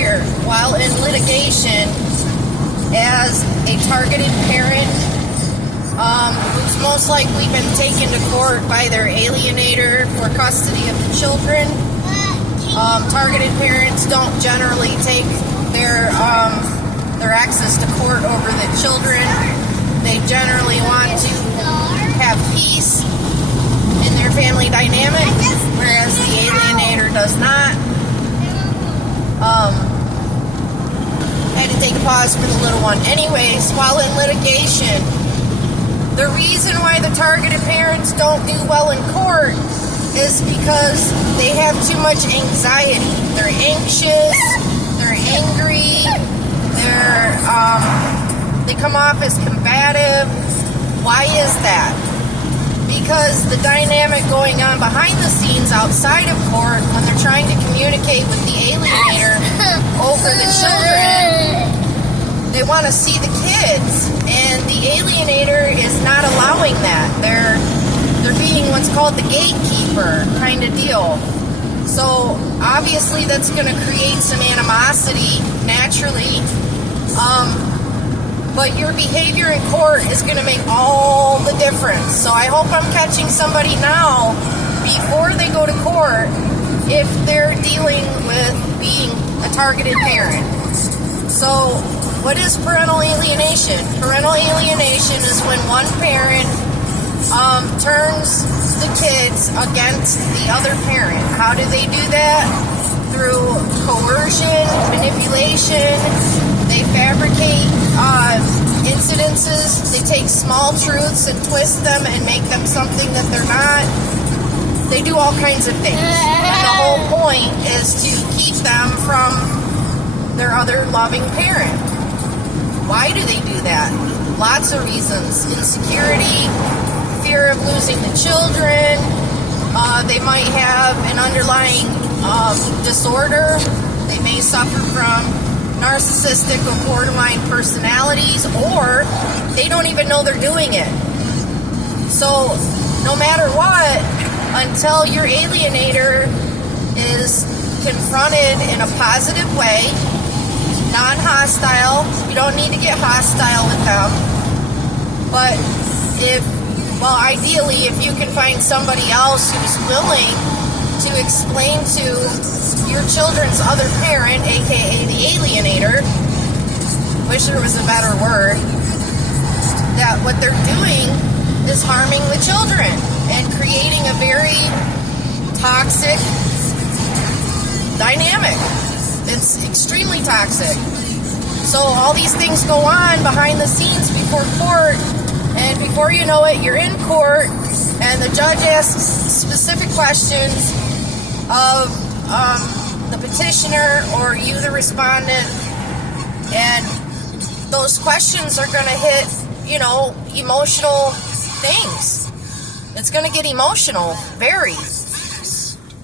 here, while in litigation as a targeted parent who's most likely been taken to court by their alienator for custody of the children. Targeted parents don't generally take their access to court over the children. They generally want to have peace in their family dynamic, whereas the alienator does not. I had to take a pause for the little one. Anyways, while in litigation, the reason why the targeted parents don't do well in court is because they have too much anxiety. They're anxious, they're angry, they come off as combative. Why is that? Because the dynamic going on behind the scenes outside of court when they're trying to communicate with the alienator over the children, they want to see the kids, and the alienator is not allowing that. They're being what's called the gatekeeper kind of deal. So obviously that's going to create some animosity naturally. But your behavior in court is going to make all the difference. So I hope I'm catching somebody now before they go to court if they're dealing with being a targeted parent. So what is parental alienation? Parental alienation is when one parent turns the kids against the other parent. How do they do that? Through coercion, manipulation. They fabricate incidences. They take small truths and twist them and make them something that they're not. They do all kinds of things. And the whole point is to keep them from their other loving parent. Why do they do that? Lots of reasons. Insecurity, fear of losing the children. They might have an underlying disorder. They may suffer from narcissistic or borderline personalities, or they don't even know they're doing it. So no matter what, until your alienator is confronted in a positive way, non-hostile, you don't need to get hostile with them, but ideally if you can find somebody else who's willing to explain to your children's other parent, aka the alienator, wish there was a better word, that what they're doing is harming the children and creating a very toxic dynamic. It's extremely toxic. So all these things go on behind the scenes before court, and before you know it, you're in court, and the judge asks specific questions of the petitioner or you, the respondent, and those questions are going to hit, emotional things. It's going to get emotional, very.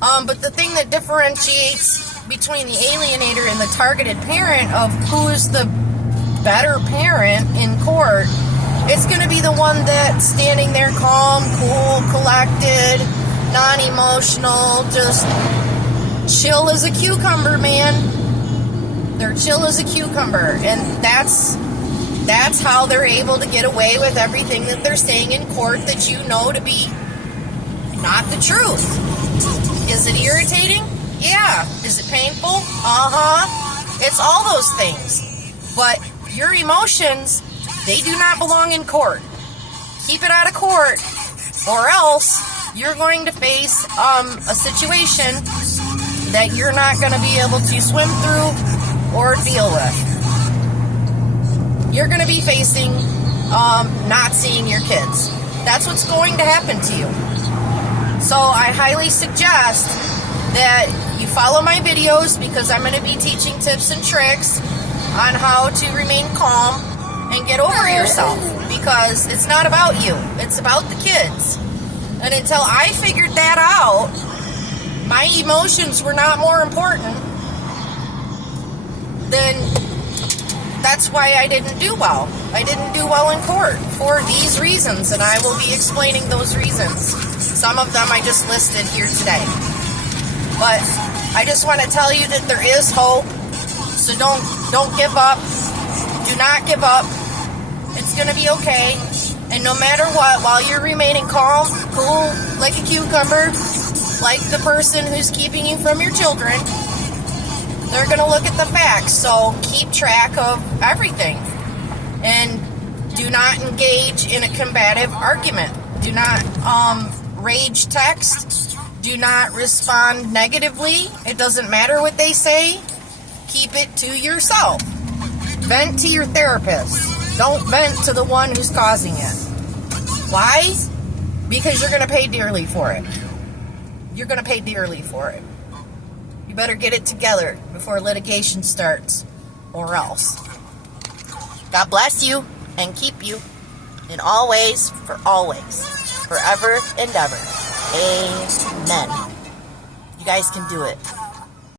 But the thing that differentiates between the alienator and the targeted parent of who is the better parent in court, it's going to be the one that's standing there calm, cool, collected, non-emotional, just chill as a cucumber, man. They're chill as a cucumber, and that's how they're able to get away with everything that they're saying in court that you know to be not the truth. Is it irritating? Yeah. Is it painful? It's all those things. But your emotions, they do not belong in court. Keep it out of court, or else you're going to face a situation that you're not going to be able to swim through or deal with. You're going to be facing not seeing your kids. That's what's going to happen to you. So I highly suggest that you follow my videos, because I'm going to be teaching tips and tricks on how to remain calm and get over yourself, because it's not about you. It's about the kids. And until I figured that out, my emotions were not more important, then that's why I didn't do well. I didn't do well in court for these reasons, and I will be explaining those reasons. Some of them I just listed here today. But I just want to tell you that there is hope. So don't give up. Do not give up. It's going to be okay. And no matter what, while you're remaining calm, cool, like a cucumber, like the person who's keeping you from your children, they're going to look at the facts. So keep track of everything. And do not engage in a combative argument. Do not rage text. Do not respond negatively. It doesn't matter what they say. Keep it to yourself. Vent to your therapist. Don't vent to the one who's causing it. Why? Because you're going to pay dearly for it. You're going to pay dearly for it. You better get it together before litigation starts, or else. God bless you and keep you in all ways, for always, forever and ever. Amen. You guys can do it.